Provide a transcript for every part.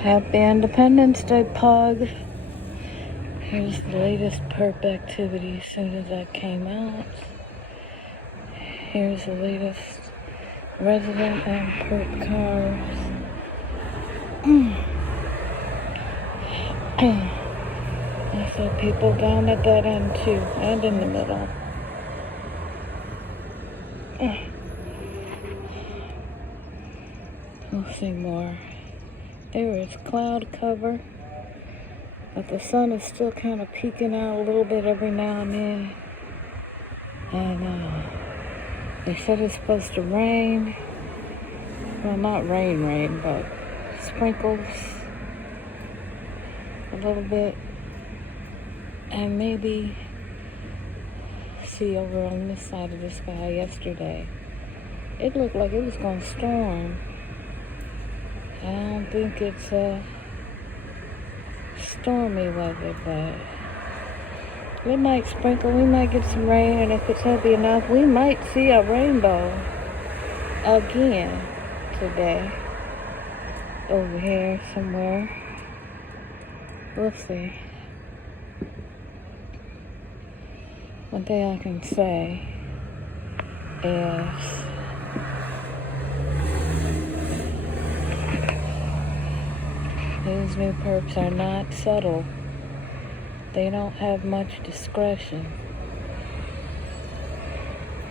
Happy Independence Day, Pug. Here's the latest perp activity as soon as that came out. Here's the latest resident and perp cars. I saw people down at that end too, and in the middle. We'll see more. There is cloud cover, but the sun is still kind of peeking out a little bit every now and then. And they said it's supposed to rain. Well, not rain, but sprinkles a little bit. And maybe see over on this side of the sky yesterday. It looked like it was going to storm. I don't think it's stormy weather, but we might sprinkle, we might get some rain, and if it's heavy enough, we might see a rainbow again today. Over here somewhere. We'll see. One thing I can say is these new perps are not subtle. They don't have much discretion.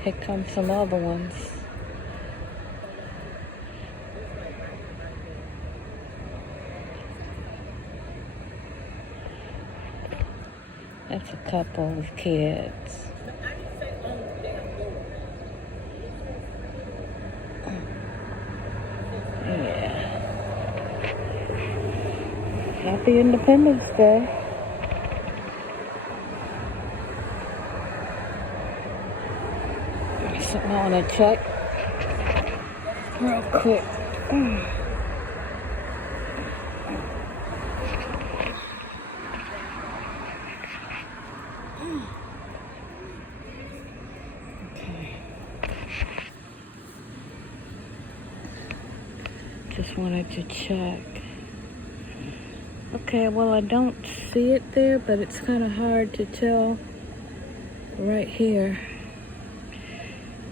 Here come some other ones. That's a couple of kids. Yeah. Happy Independence Day. Something I want to check real quick. Okay. Just wanted to check. Okay, well, I don't see it there, but it's kind of hard to tell right here.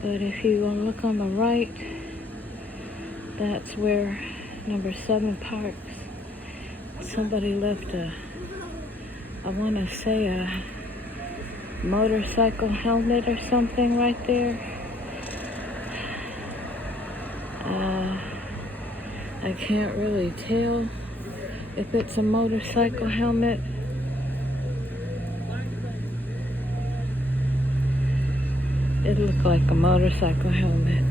But if you look on the right, that's where number 7 parks. Somebody left I want to say a motorcycle helmet or something right there. I can't really tell if it's a motorcycle helmet. It looked like a motorcycle helmet.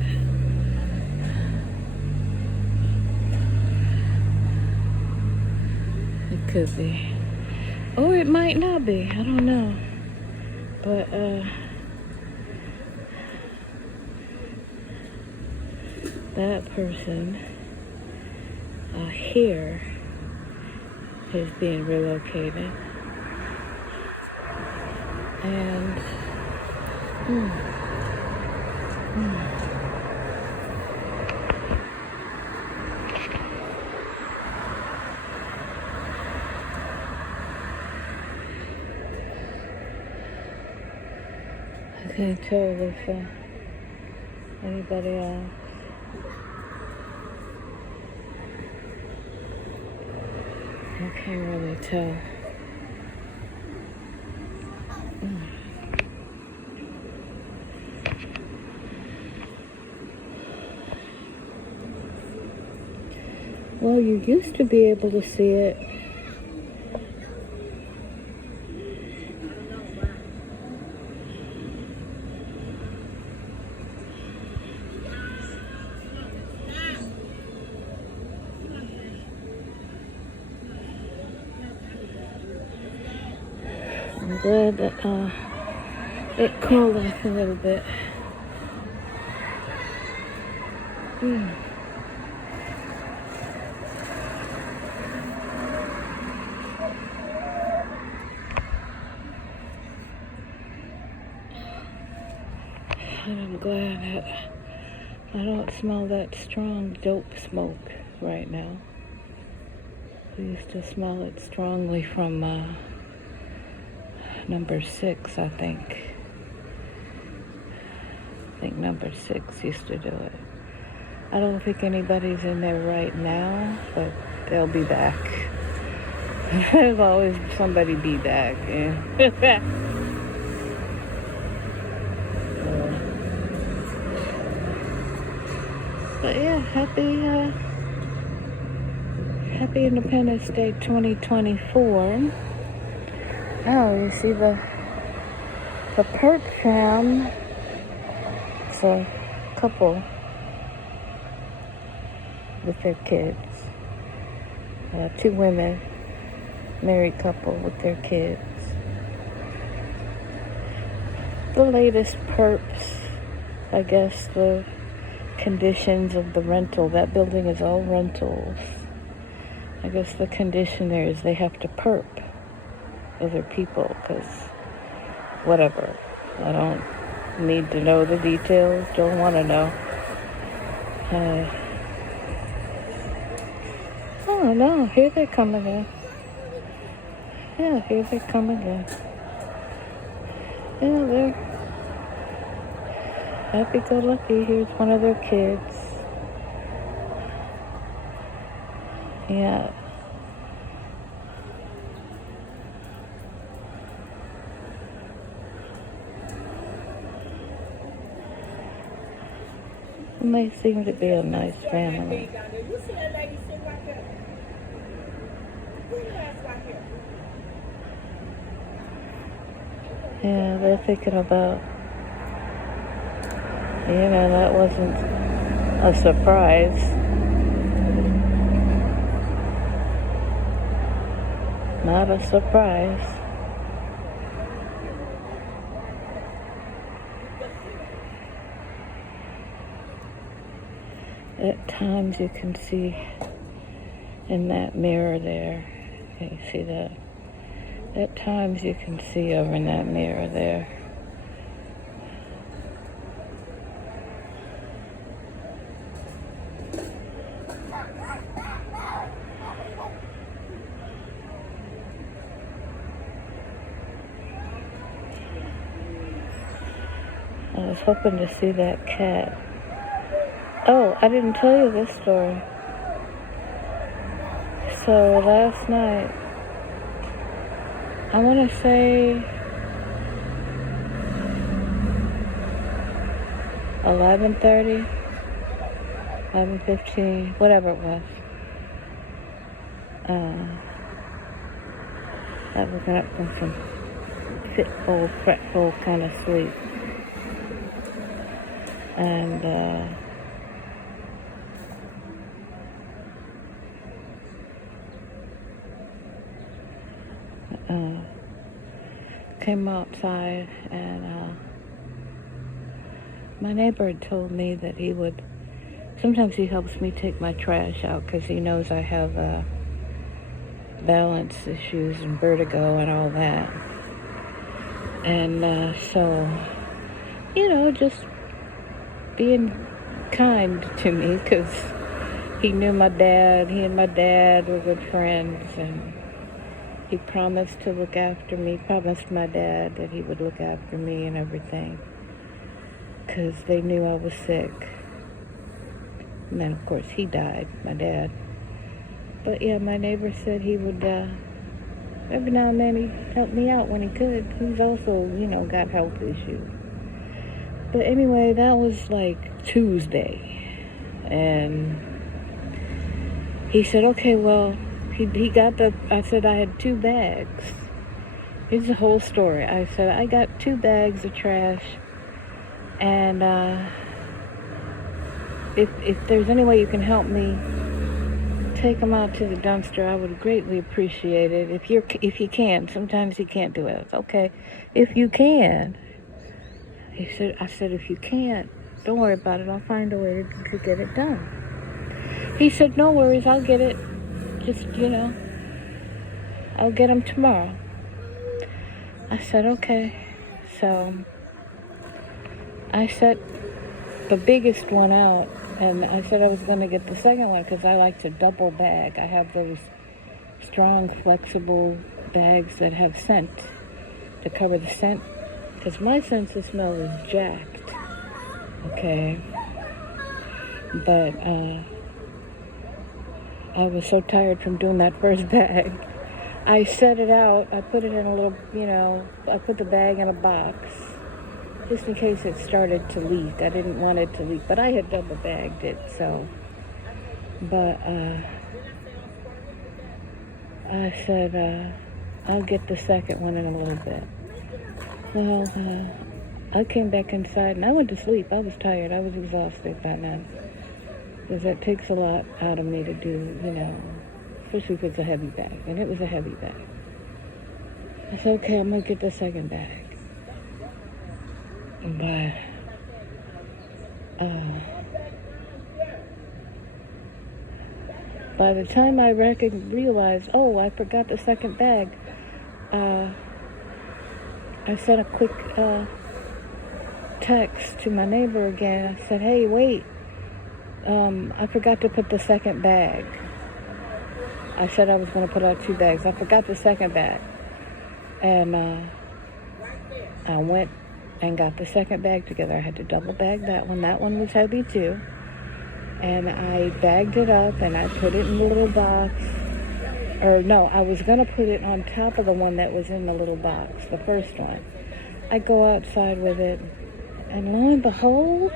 It could be. Or it might not be. I don't know. But, that person here is being relocated. And I can't tell if anybody else. I can't really tell. Well, you used to be able to see it. I'm glad that it cooled off a little bit. And I'm glad that I don't smell that strong dope smoke right now. We used to smell it strongly from number 6, I think. I think number 6 used to do it. I don't think anybody's in there right now, but they'll be back. There's always somebody be back. Yeah. But yeah, happy Independence Day 2024. Oh, you see the Perp fam. It's a couple with their kids. 2 women, married couple with their kids. The latest perps, I guess the conditions of the rental, that building is all rentals. I guess the condition there is they have to perp other people, because whatever. I don't need to know the details, don't want to know. Oh no, here they come again. Yeah, here they come again. Yeah, they're happy-go-lucky. Here's one of their kids. Yeah. They seem to be a nice family. Yeah, they're thinking about, that wasn't a surprise. Not a surprise. At times you can see in that mirror there. Can you see that? At times you can see over in that mirror there. I was hoping to see that cat. Oh, I didn't tell you this story. So last night, I want to say 11:30, 11:15, whatever it was. I was up from some fitful, fretful kind of sleep. And came outside, and my neighbor had told me that he would, sometimes he helps me take my trash out because he knows I have balance issues and vertigo and all that. And so, just being kind to me, because he knew my dad. He and my dad were good friends, and he promised to look after me, promised my dad that he would look after me and everything, because they knew I was sick. And then, of course, he died, my dad. But yeah, my neighbor said he would, every now and then he'd help me out when he could. He's also, got health issues. But anyway, that was like Tuesday. And he said, okay, well, he got I said I had 2 bags. Here's the whole story. I said, I got 2 bags of trash. And if there's any way you can help me take them out to the dumpster, I would greatly appreciate it. If you can. Sometimes you can't do it. It's okay. If you can. I said, if you can't, don't worry about it. I'll find a way to get it done. He said, no worries, I'll get it. Just, I'll get them tomorrow. I said, okay. So I set the biggest one out, and I said I was going to get the second one because I like to double bag. I have those strong, flexible bags that have scent to cover the scent. Because my sense of smell is jacked. Okay. But I was so tired from doing that first bag. I set it out. I put it in a little, I put the bag in a box just in case it started to leak. I didn't want it to leak, but I had double bagged it, so. But I said, I'll get the second one in a little bit. Well, I came back inside and I went to sleep. I was tired. I was exhausted by now. Because that takes a lot out of me to do, especially if it's a heavy bag. And it was a heavy bag. I said, okay, I'm going to get the second bag. But, by the time I realized, oh, I forgot the second bag, I sent a quick text to my neighbor again. I said, hey, wait. I forgot to put the second bag. I said I was going to put out 2 bags. I forgot the second bag. And I went and got the second bag together. I had to double bag that one. That one was heavy too. And I bagged it up and I put it in the little box. Or no, I was going to put it on top of the one that was in the little box, the first one. I go outside with it, and lo and behold,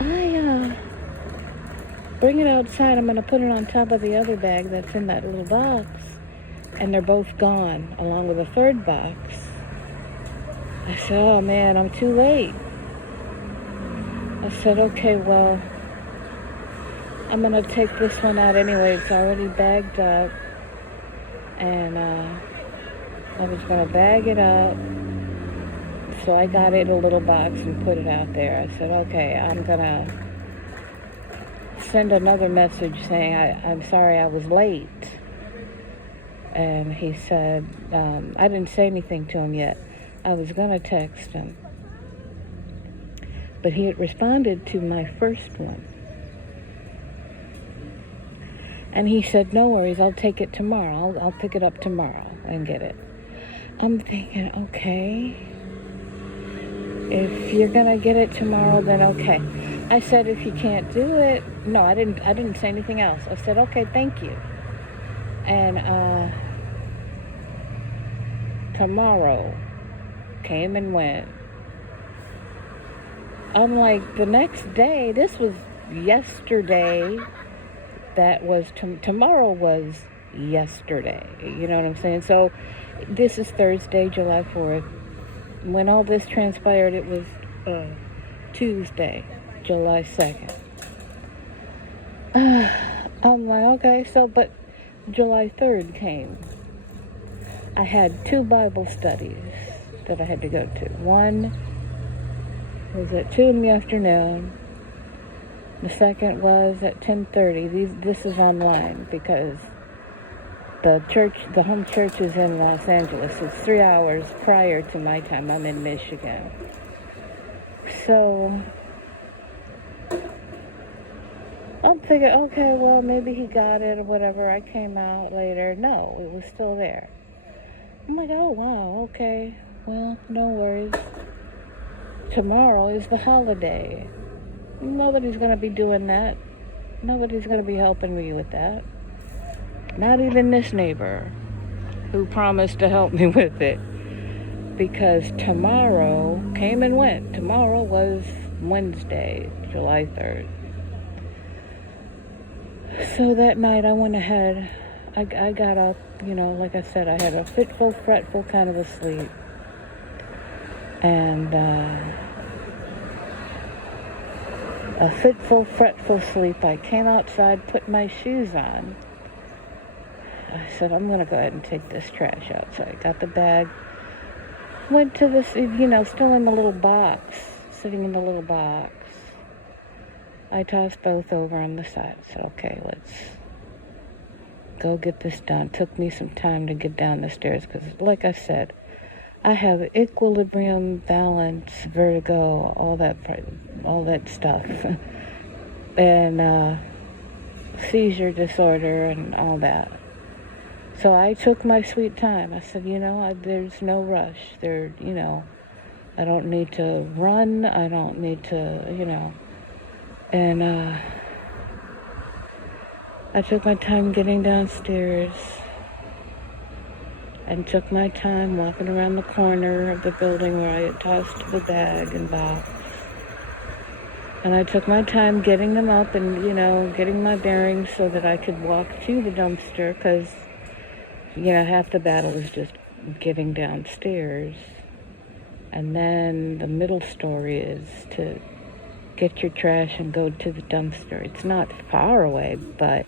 I bring it outside. I'm going to put it on top of the other bag that's in that little box, and they're both gone, along with a third box. I said, oh man, I'm too late. I said, okay, well, I'm going to take this one out anyway. It's already bagged up. And I was going to bag it up. So I got it in a little box and put it out there. I said, okay, I'm going to send another message saying, I'm sorry I was late. And he said, I didn't say anything to him yet. I was going to text him. But he had responded to my first one. And he said, no worries, I'll take it tomorrow. I'll pick it up tomorrow and get it. I'm thinking, okay. If you're going to get it tomorrow, then okay. I said, if you can't do it, no, I didn't say anything else. I said, okay, thank you. And tomorrow came and went. I'm like, the next day, this was yesterday. That was, tomorrow was yesterday. You know what I'm saying? So this is Thursday, July 4th. When all this transpired, it was Tuesday, July 2nd. I'm like, okay, but July 3rd came. I had 2 Bible studies that I had to go to. One was at 2 in the afternoon. The second was at 10:30. This is online because the home church is in Los Angeles. It's 3 hours prior to my time. I'm in Michigan. So I'm thinking, okay, well, maybe he got it or whatever. I came out later. No, it was still there. I'm like, oh, wow, okay. Well, no worries. Tomorrow is the holiday. Nobody's going to be doing that. Nobody's going to be helping me with that. Not even this neighbor who promised to help me with it. Because tomorrow came and went. Tomorrow was Wednesday, July 3rd. So that night I went ahead. I got up, like I said, I had a fitful, fretful kind of a sleep. And a fitful, fretful sleep. I came outside, put my shoes on. I said, I'm going to go ahead and take this trash out. So I got the bag, went to this, still in the little box, sitting in the little box. I tossed both over on the side. I said, okay, let's go get this done. Took me some time to get down the stairs because, like I said, I have equilibrium, balance, vertigo, all that stuff. And seizure disorder and all that. So I took my sweet time. I said, there's no rush. I don't need to run. I don't need to, And I took my time getting downstairs and took my time walking around the corner of the building where I had tossed the bag and box. And I took my time getting them up and, getting my bearings so that I could walk to the dumpster because, half the battle is just getting downstairs. And then the middle story is to get your trash and go to the dumpster. It's not far away, but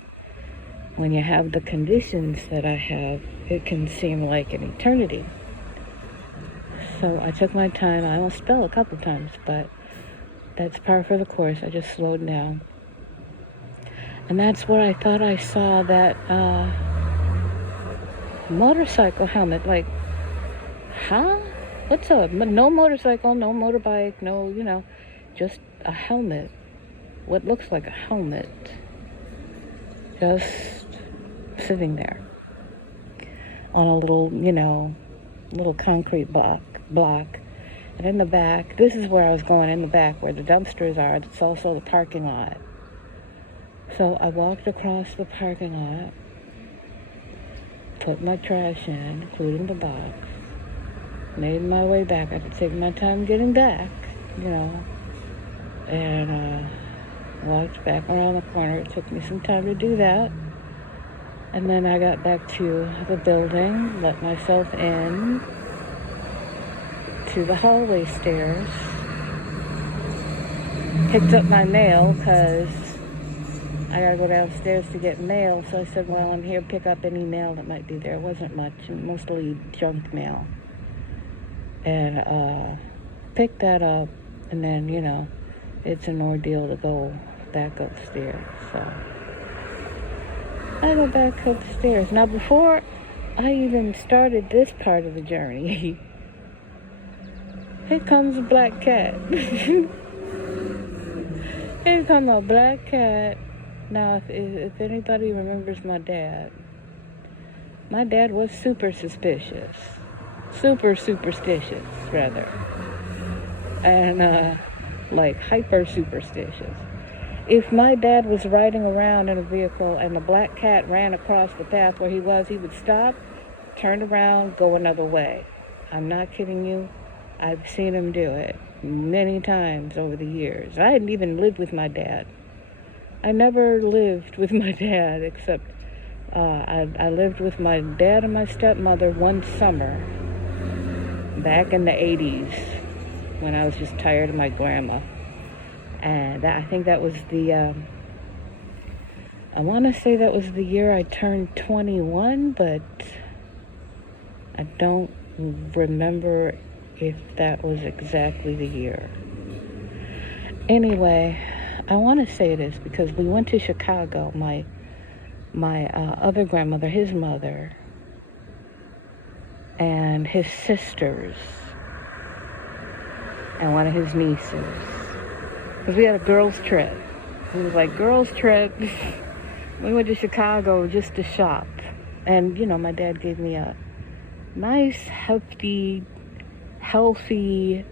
when you have the conditions that I have, it can seem like an eternity. So I took my time. I almost fell a couple times, but that's par for the course. I just slowed down. And that's where I thought I saw that motorcycle helmet. Like, huh? What's up? No motorcycle, no motorbike, no, just a helmet. What looks like a helmet. Just sitting there on a little, little concrete block. And in the back, this is where I was going, in the back where the dumpsters are. It's also the parking lot. So I walked across the parking lot, put my trash in, including the box, made my way back. I had to take my time getting back, and walked back around the corner. It took me some time to do that. And then I got back to the building, let myself in to the hallway stairs, picked up my mail because I gotta go downstairs to get mail. So I said, well, I'm here, pick up any mail that might be there. It wasn't much, mostly junk mail. And picked that up, and then, it's an ordeal to go back upstairs. So I go back upstairs. Now, before I even started this part of the journey, here comes a black cat. Here comes a black cat. Now, if anybody remembers my dad was super suspicious. Super superstitious, rather. And, hyper superstitious. If my dad was riding around in a vehicle and the black cat ran across the path where he was, he would stop, turn around, go another way. I'm not kidding you. I've seen him do it many times over the years. I hadn't even lived with my dad. I never lived with my dad except I lived with my dad and my stepmother one summer back in the 80s when I was just tired of my grandma. And I think that was I want to say that was the year I turned 21, but I don't remember if that was exactly the year. Anyway, I want to say this because we went to Chicago. My other grandmother, his mother, and his sisters, and one of his nieces. Because we had a girls' trip. It was like girls' trip. We went to Chicago just to shop. And, my dad gave me a nice, hefty, healthy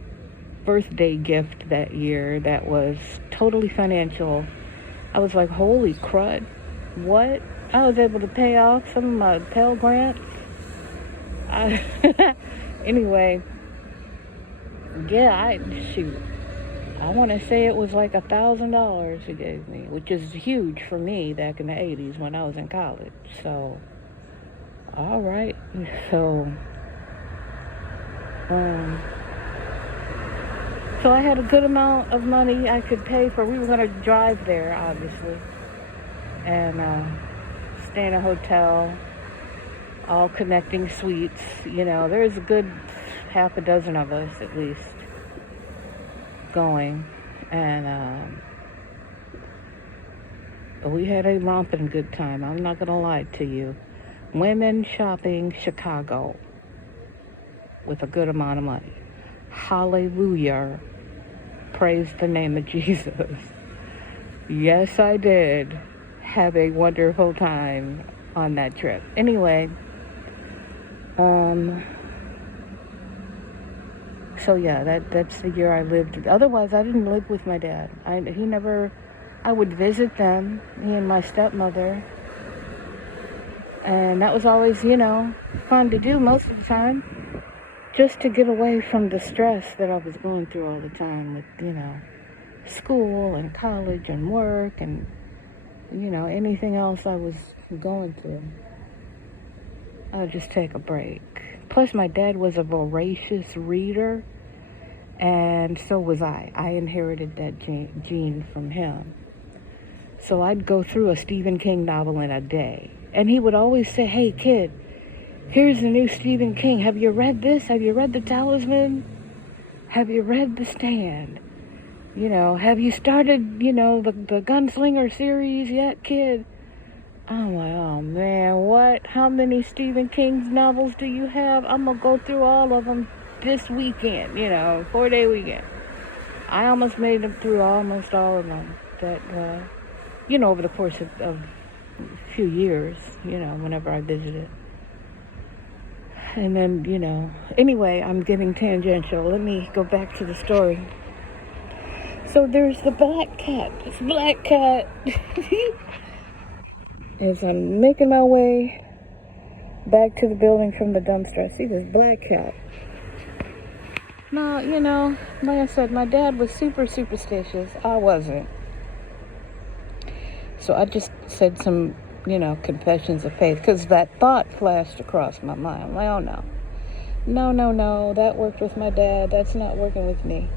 birthday gift that year that was totally financial. I was like, holy crud. What? I was able to pay off some of my Pell Grants. Anyway, yeah, I want to say it was like $1,000 he gave me, which is huge for me back in the 80s when I was in college. So, all right. So I had a good amount of money I could pay for. We were going to drive there, obviously, and stay in a hotel, all connecting suites. There's a good half a dozen of us at least going, and we had a romping good time. I'm not going to lie to you. Women shopping Chicago with a good amount of money. Hallelujah. Praise the name of Jesus. Yes, I did. have a wonderful time on that trip. Anyway, so yeah, that's the year I lived. Otherwise, I didn't live with my dad. I would visit them, he and my stepmother, and that was always, fun to do most of the time, just to get away from the stress that I was going through all the time with, school and college and work and, anything else I was going through. I would just take a break. Plus, my dad was a voracious reader, and so was I. I inherited that gene from him. So I'd go through a Stephen King novel in a day. And he would always say, "Hey, kid, here's the new Stephen King. Have you read this? Have you read The Talisman? Have you read The Stand? Have you started, the Gunslinger series yet, kid?" I'm like, oh man, what? How many Stephen King novels do you have? I'm going to go through all of them this weekend, 4-day weekend. I almost made them through almost all of them. That, over the course of a few years, whenever I visited. And then, anyway, I'm getting tangential. Let me go back to the story. So there's the black cat. This black cat. As I'm making my way back to the building from the dumpster, I see this black cat. Now, like I said, my dad was super superstitious. I wasn't. So I just said some, confessions of faith, because that thought flashed across my mind. I'm like, oh no. No, that worked with my dad. That's not working with me.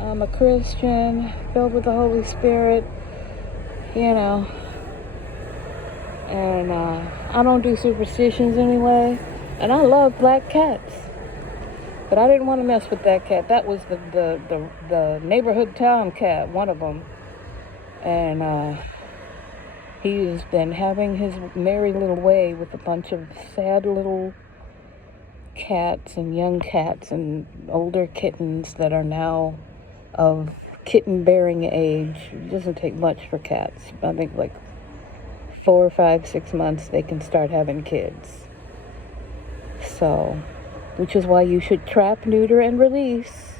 I'm a Christian, filled with the Holy Spirit, and I don't do superstitions anyway, and I love black cats, but I didn't want to mess with that cat. That was the neighborhood town cat, one of them, and he's been having his merry little way with a bunch of sad little cats and young cats and older kittens that are now of kitten-bearing age. It doesn't take much for cats. I think like 4, 5, 6 months they can start having kids. So, which is why you should trap, neuter, and release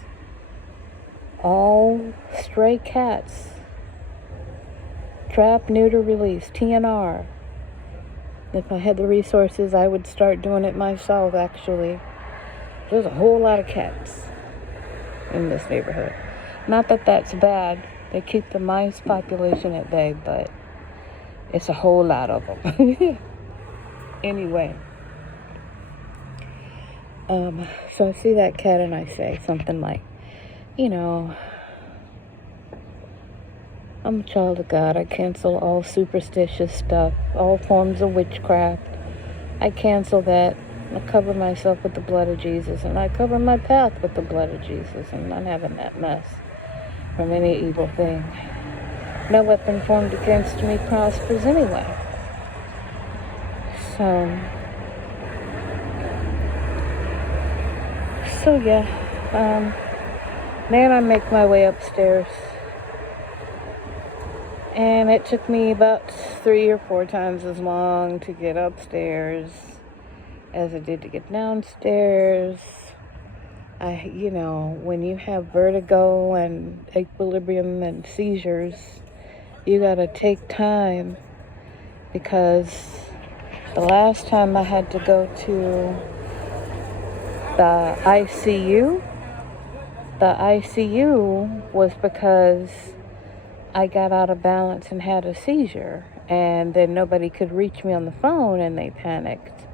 all stray cats. Trap, neuter, release, TNR. If I had the resources, I would start doing it myself, actually. There's a whole lot of cats in this neighborhood. Not that that's bad. They keep the mice population at bay, but it's a whole lot of them. Anyway. So I see that cat and I say something like, I'm a child of God. I cancel all superstitious stuff, all forms of witchcraft. I cancel that. I cover myself with the blood of Jesus, and I cover my path with the blood of Jesus. I'm not having that mess from any evil thing. No weapon formed against me prospers anyway. So yeah. Then I make my way upstairs. And it took me about 3 or 4 times as long to get upstairs as it did to get downstairs. When you have vertigo and equilibrium and seizures, you gotta take time, because the last time I had to go to the ICU was because I got out of balance and had a seizure, and then nobody could reach me on the phone, and they panicked.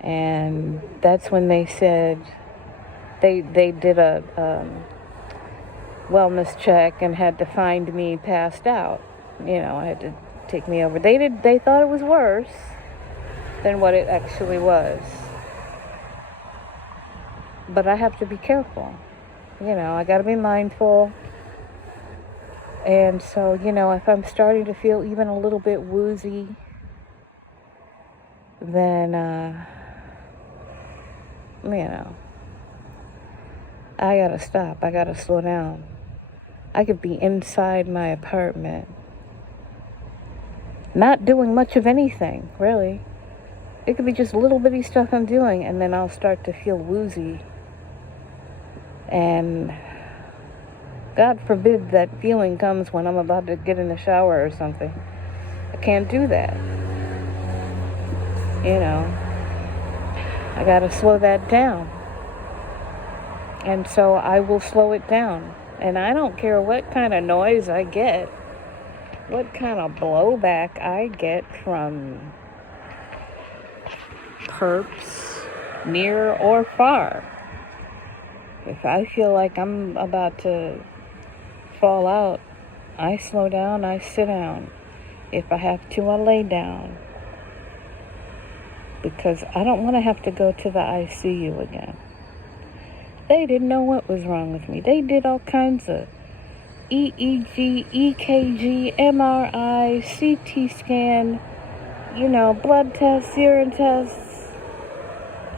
And that's when they said they did a wellness check and had to find me passed out. Had to take me over. They thought it was worse than what it actually was. But I have to be careful. I got to be mindful. And so, if I'm starting to feel even a little bit woozy, then, I gotta stop. I gotta slow down. I could be inside my apartment not doing much of anything, really. It could be just little bitty stuff I'm doing, and then I'll start to feel woozy. And God forbid that feeling comes when I'm about to get in the shower or something. I can't do that. I gotta slow that down. And so I will slow it down. And I don't care what kind of noise I get, what kind of blowback I get from perps, near or far. If I feel like I'm about to fall out, I slow down, I sit down. If I have to, I lay down. Because I don't want to have to go to the ICU again. They didn't know what was wrong with me. They did all kinds of EEG, EKG, MRI, CT scan, blood tests, urine tests,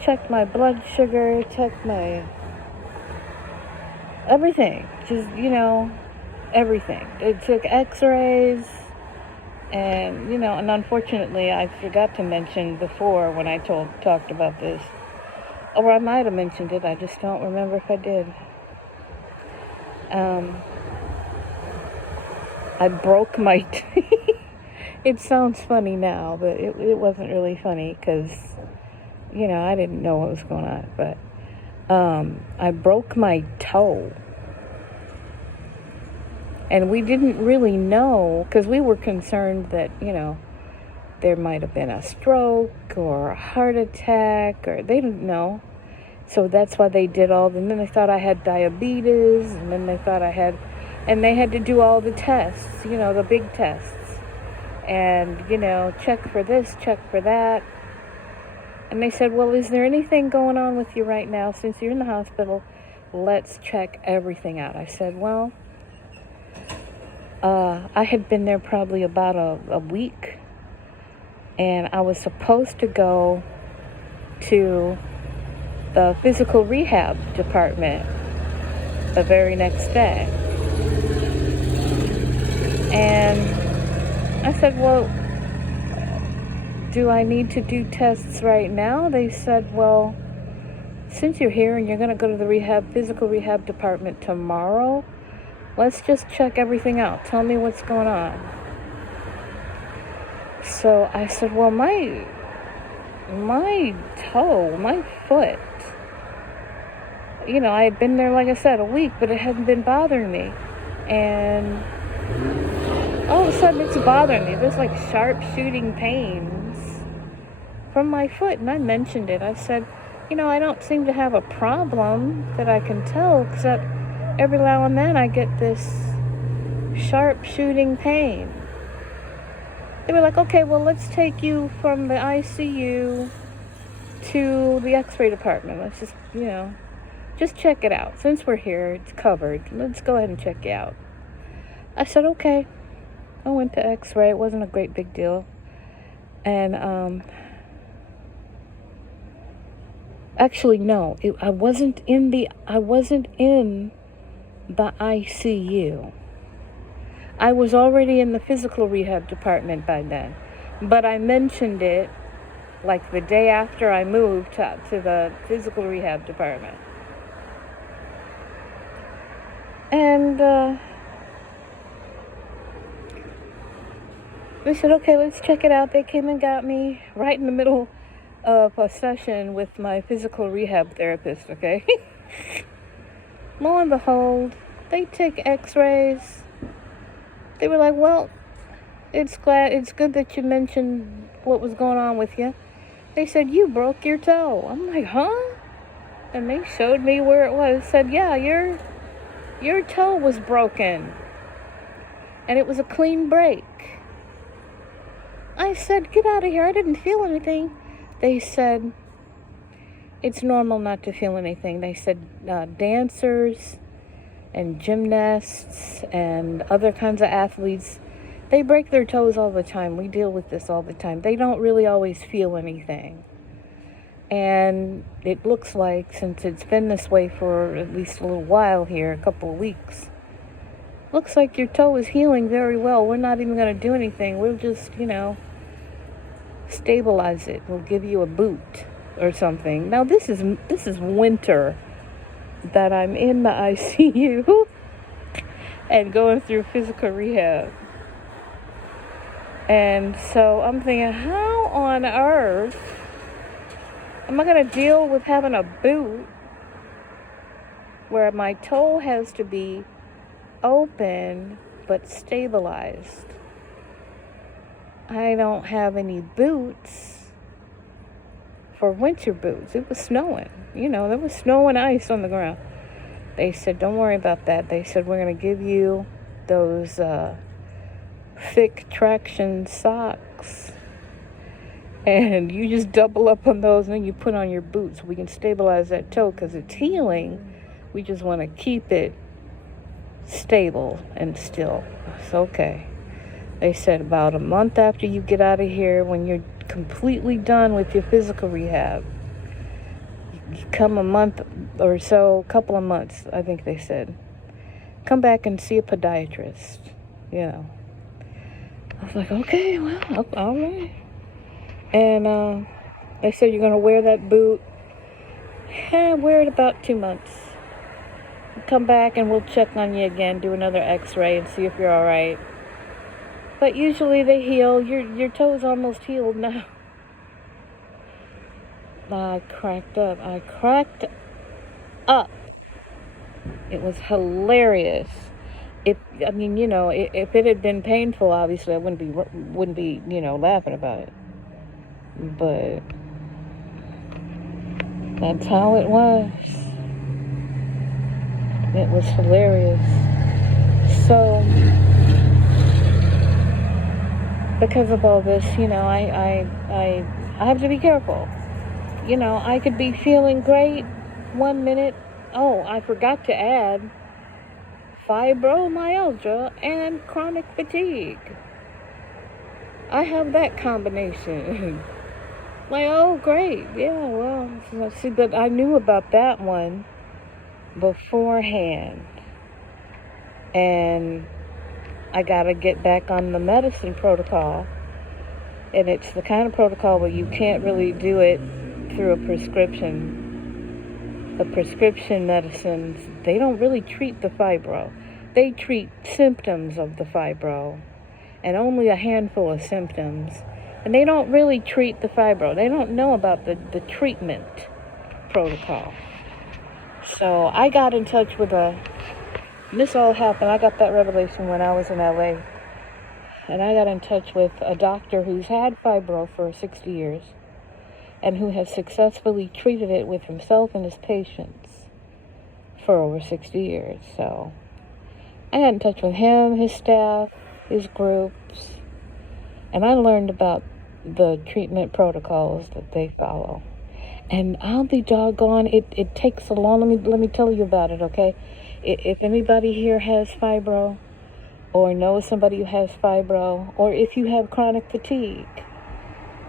checked my blood sugar, checked my everything. Just, everything. They took x-rays, and, and unfortunately I forgot to mention before when I talked about this, or I might have mentioned it, I just don't remember if I did. I broke my teeth. It sounds funny now, but it wasn't really funny because, I didn't know what was going on. But I broke my toe. And we didn't really know, because we were concerned that, there might have been a stroke or a heart attack, or they didn't know. So that's why they did and then they thought I had diabetes, and then they thought and they had to do all the tests, the big tests. And, check for this, check for that. And they said, well, is there anything going on with you right now? Since you're in the hospital, let's check everything out. I said, well, I had been there probably about a week. And I was supposed to go to the physical rehab department the very next day. And I said, well, do I need to do tests right now? They said, well, since you're here and you're going to go to the physical rehab department tomorrow, let's just check everything out. Tell me what's going on. So I said, well, my toe, my foot, I had been there, like I said, a week, but it hadn't been bothering me. And all of a sudden it's bothering me. There's like sharp shooting pains from my foot. And I mentioned it. I said, I don't seem to have a problem that I can tell, except every now and then I get this sharp shooting pain. They were like, okay, well, let's take you from the ICU to the x-ray department. Let's just, just check it out. Since we're here, it's covered. Let's go ahead and check you out. I said, okay. I went to x-ray. It wasn't a great big deal. And, actually, no. I wasn't in the ICU. I was already in the physical rehab department by then. But I mentioned it like the day after I moved to the physical rehab department. And they said, okay, let's check it out. They came and got me right in the middle of a session with my physical rehab therapist, okay? Lo and behold, they take x-rays. They were like, well, it's good that you mentioned what was going on with you. They said, you broke your toe. I'm like, huh? And they showed me where it was. Said, yeah, your toe was broken. And it was a clean break. I said, get out of here. I didn't feel anything. They said, it's normal not to feel anything. They said dancers and gymnasts and other kinds of athletes, they break their toes all the time. We deal with this all the time. They don't really always feel anything. And it looks like, since it's been this way for at least a little while here, a couple of weeks, looks like your toe is healing very well. We're not even going to do anything. We'll just, stabilize it. We'll give you a boot or something. Now this is winter that I'm in the ICU and going through physical rehab. And so I'm thinking, how on earth am I going to deal with having a boot where my toe has to be open but stabilized? I don't have any boots for winter boots. It was snowing. There was snow and ice on the ground. They said, don't worry about that. They said, we're going to give you those thick traction socks. And you just double up on those, and then you put on your boots. We can stabilize that toe because it's healing. We just want to keep it stable and still. It's okay. They said about a month after you get out of here, when you're completely done with your physical rehab, you come a month or so, a couple of months, I think they said, come back and see a podiatrist. I was like, okay, well, all right. And they said, you're going to wear that boot. Wear it about 2 months. Come back and we'll check on you again, do another x-ray and see if you're all right. But usually they heal. Your toe's almost healed now. I cracked up. It was hilarious. If it had been painful, obviously I wouldn't be laughing about it. But that's how it was. It was hilarious. So because of all this, I have to be careful. I could be feeling great 1 minute. Oh, I forgot to add fibromyalgia and chronic fatigue. I have that combination. Like, oh, great. Yeah, well, see, but I knew about that one beforehand. And I got to get back on the medicine protocol. And it's the kind of protocol where you can't really do it through a prescription. The prescription medicines, they don't really treat the fibro. They treat symptoms of the fibro, and only a handful of symptoms. And they don't really treat the fibro. They don't know about the treatment protocol. So I got in touch with this all happened, I got that revelation when I was in LA. And I got in touch with a doctor who's had fibro for 60 years and who has successfully treated it with himself and his patients for over 60 years. So I got in touch with him, his staff, his groups, and I learned about the treatment protocols that they follow. And I'll be doggone, it takes so long. Let me tell you about it, okay? If anybody here has fibro, or knows somebody who has fibro, or if you have chronic fatigue,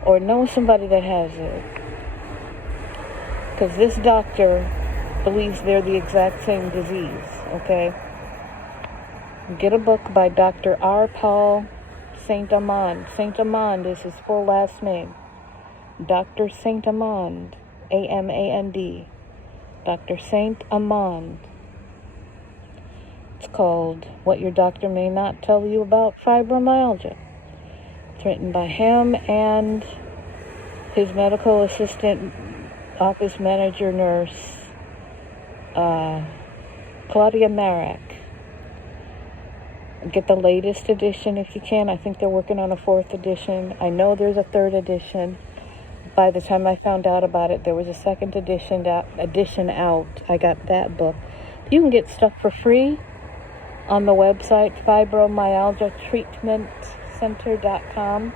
or know somebody that has it, because this doctor believes they're the exact same disease, okay? Get a book by Dr. R. Paul Saint-Amand. Saint-Amand is his full last name. Dr. Saint-Amand, A-M-A-N-D. Dr. Saint-Amand. It's called What Your Doctor May Not Tell You About Fibromyalgia. It's written by him and his medical assistant, office manager, nurse, Claudia Marek. Get the latest edition if you can. I think they're working on a 4th edition. I know there's a 3rd edition. By the time I found out about it, there was a 2nd edition out. I got that book. You can get stuff for free on the website, fibromyalgiatreatmentcenter.com.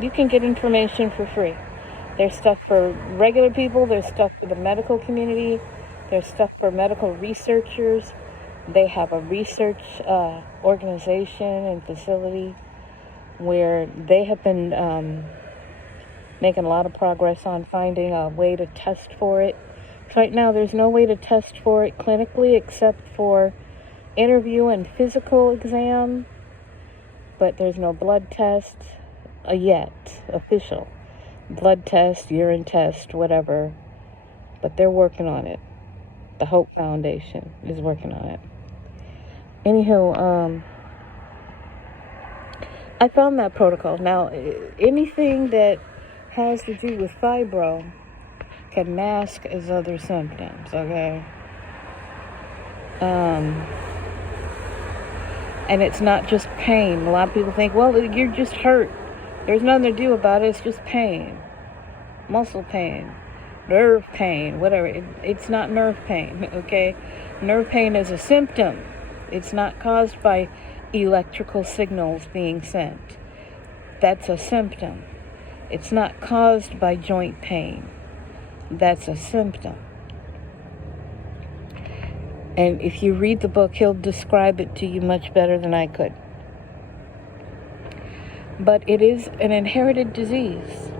You can get information for free. There's stuff for regular people. There's stuff for the medical community. There's stuff for medical researchers. They have a research organization and facility where they have been making a lot of progress on finding a way to test for it. Right now, there's no way to test for it clinically except for interview and physical exam, but there's no blood test yet, official. Blood test, urine test, whatever. But they're working on it. The Hope Foundation is working on it. Anywho, I found that protocol. Now, anything that has to do with fibro can mask as other symptoms, okay? And it's not just pain. A lot of people think, well, you're just hurt. There's nothing to do about it. It's just pain. Muscle pain. Nerve pain. Whatever. It's not nerve pain, okay? Nerve pain is a symptom. It's not caused by electrical signals being sent. That's a symptom. It's not caused by joint pain. That's a symptom. And if you read the book, he'll describe it to you much better than I could. But it is an inherited disease.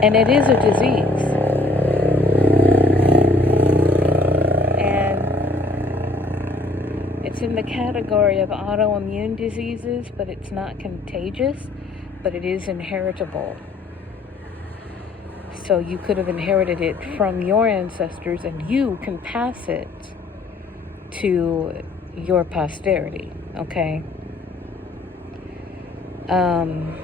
And it is a disease. And it's in the category of autoimmune diseases, but it's not contagious, but it is inheritable. So you could have inherited it from your ancestors, and you can pass it to your posterity, okay? And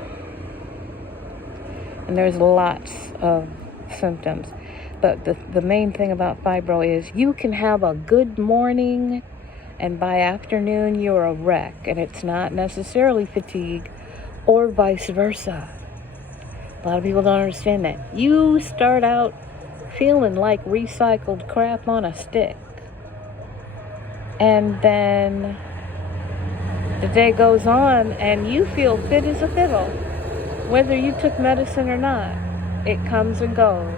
there's lots of symptoms. But the main thing about fibro is you can have a good morning, and by afternoon you're a wreck, and it's not necessarily fatigue, or vice versa. A lot of people don't understand that. You start out feeling like recycled crap on a stick. And then the day goes on and you feel fit as a fiddle. Whether you took medicine or not, it comes and goes.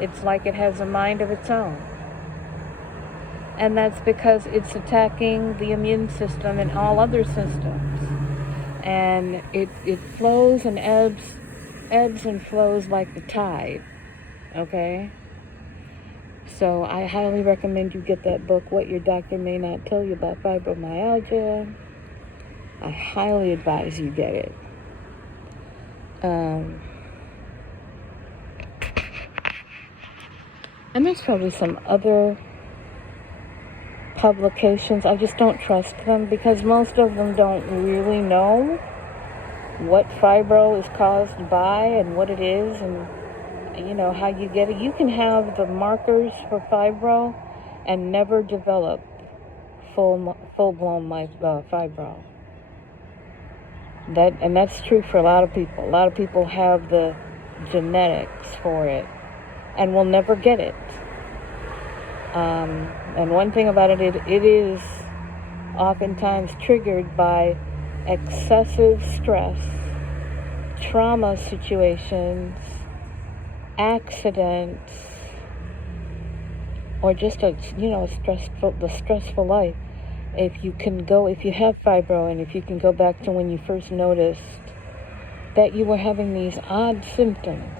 It's like it has a mind of its own. And that's because it's attacking the immune system and all other systems. And it flows and ebbs and flows like the tide, okay? So I highly recommend you get that book, What Your Doctor May Not Tell You About Fibromyalgia. I highly advise you get it. And there's probably some other publications. I just don't trust them because most of them don't really know what fibro is caused by and what it is and, you know, how you get it. You can have the markers for fibro and never develop full-blown fibro. That's true for a lot of people. A lot of people have the genetics for it and will never get it. And one thing about it is oftentimes triggered by excessive stress, trauma situations, accidents, or just the stressful life. If you have fibro, and if you can go back to when you first noticed that you were having these odd symptoms,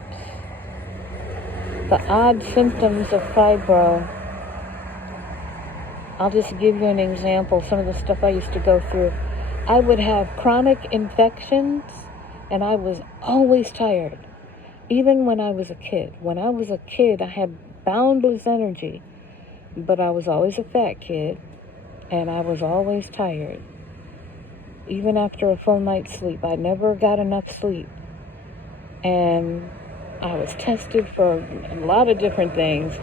the odd symptoms of fibro. I'll just give you an example. Some of the stuff I used to go through. I would have chronic infections, and I was always tired, even when I was a kid. When I was a kid, I had boundless energy, but I was always a fat kid, and I was always tired. Even after a full night's sleep, I never got enough sleep. And I was tested for a lot of different things.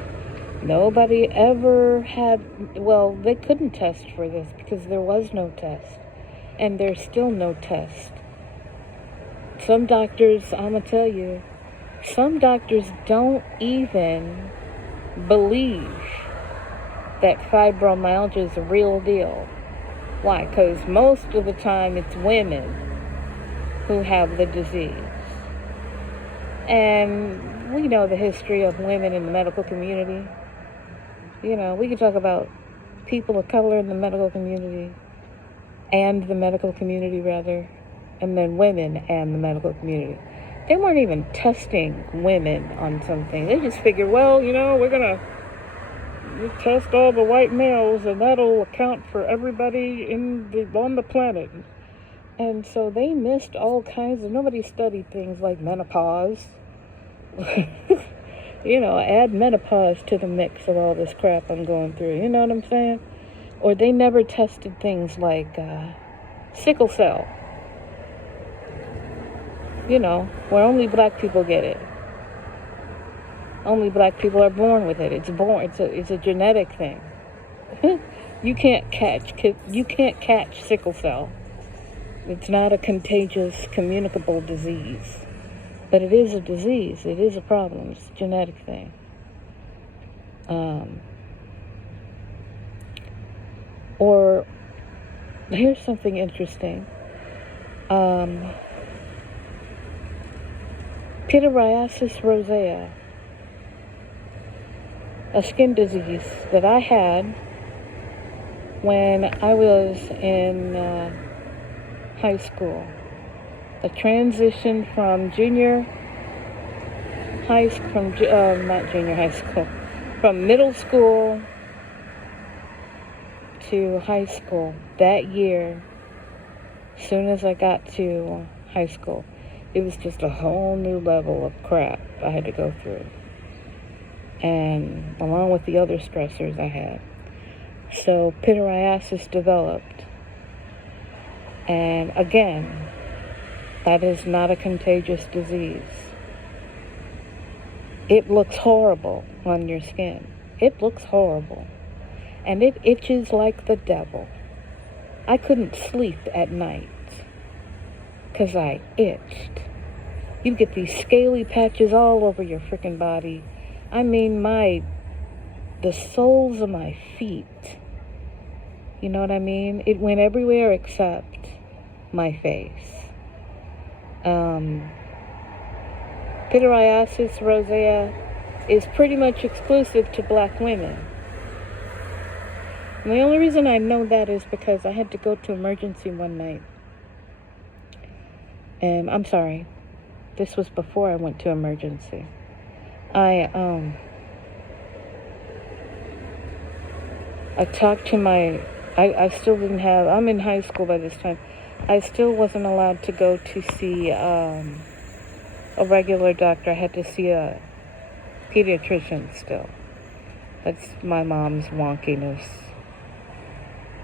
Nobody ever had, they couldn't test for this because there was no test. And there's still no test. Some doctors, I'm going to tell you, some doctors don't even believe that fibromyalgia is a real deal. Why? Because most of the time it's women who have the disease. And we know the history of women in the medical community. You know, we could talk about people of color in the medical community, and the medical community rather, and then women and the medical community. They weren't even testing women on something. They just figured, we're going to You test all the white males, and that'll account for everybody on the planet. And so they missed all kinds of. Nobody studied things like menopause. Add menopause to the mix of all this crap I'm going through. You know what I'm saying? Or they never tested things like sickle cell. Where only black people get it. Only black people are born with it. It's a genetic thing. You can't catch sickle cell. It's not a contagious, communicable disease. But it is a disease. It is a problem. It's a genetic thing. Or here's something interesting. Pityriasis rosea, a skin disease that I had when I was in high school. A transition from from middle school to high school. That year, as soon as I got to high school, it was just a whole new level of crap I had to go through. And along with the other stressors I had. So pityriasis developed. And again, that is not a contagious disease. It looks horrible on your skin. It looks horrible. And it itches like the devil. I couldn't sleep at night because I itched. You get these scaly patches all over your freaking body. I mean, the soles of my feet. You know what I mean? It went everywhere except my face. Pityriasis rosea is pretty much exclusive to black women. And the only reason I know that is because I had to go to emergency one night. And I'm sorry, this was before I went to emergency. I talked to I still didn't have, I'm in high school by this time. I still wasn't allowed to go to see a regular doctor. I had to see a pediatrician still. That's my mom's wonkiness.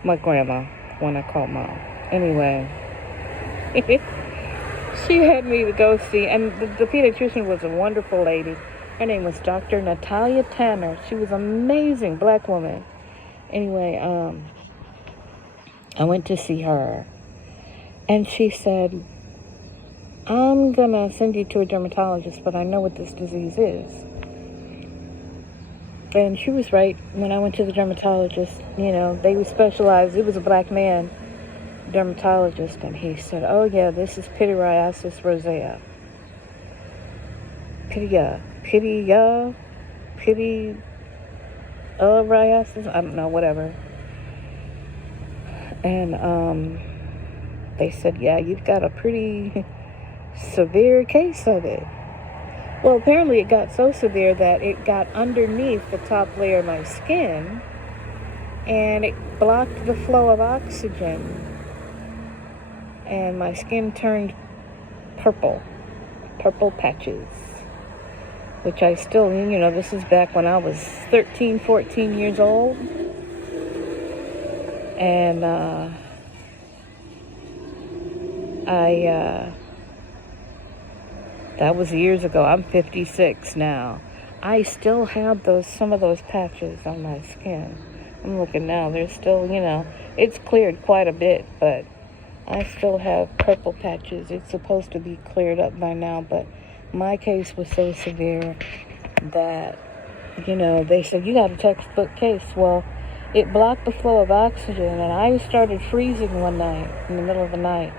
My grandma, when I call mom. Anyway, she had me to go see, and the pediatrician was a wonderful lady. Her name was Dr. Natalia Tanner. She was an amazing black woman. Anyway, I went to see her, and she said, I'm gonna send you to a dermatologist, but I know what this disease is. And she was right. When I went to the dermatologist, they would specialize. It was a black man dermatologist, and he said, oh yeah, this is pityriasis rosea. Pityriasis, I don't know, whatever. And they said, yeah, you've got a pretty severe case of it. Well, apparently it got so severe that it got underneath the top layer of my skin, and it blocked the flow of oxygen, and my skin turned purple patches, which I still, this is back when I was 13, 14 years old, and that was years ago. I'm 56 now. I still have some of those patches on my skin. I'm looking now. There's still, it's cleared quite a bit, but I still have purple patches. It's supposed to be cleared up by now, but my case was so severe that, they said, you got a textbook case. Well, it blocked the flow of oxygen, and I started freezing one night, in the middle of the night.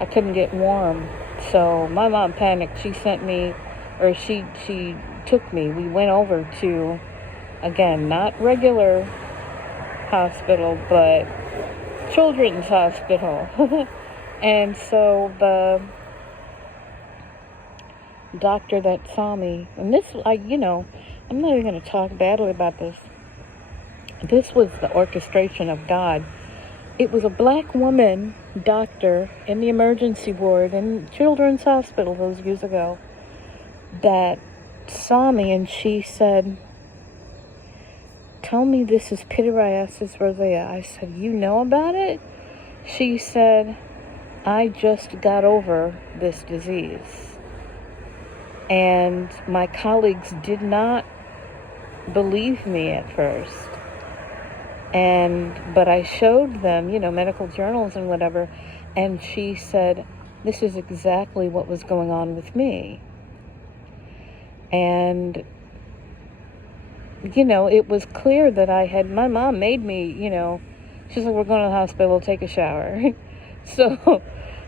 I couldn't get warm. So my mom panicked. She sent me, or she took me. We went over to, again, not regular hospital, but children's hospital. And so the doctor that saw me, and this, I'm not even going to talk badly about this this was the orchestration of God. It was a black woman doctor in the emergency ward in Children's Hospital those years ago that saw me, and she said, "Tell me this is pityriasis rosea." I said, "You know about it?" She said, "I just got over this disease." And my colleagues did not believe me at first. But I showed them, medical journals and whatever, and she said, "This is exactly what was going on with me." And, it was clear that my mom made me, she's like, "We're going to the hospital, take a shower." So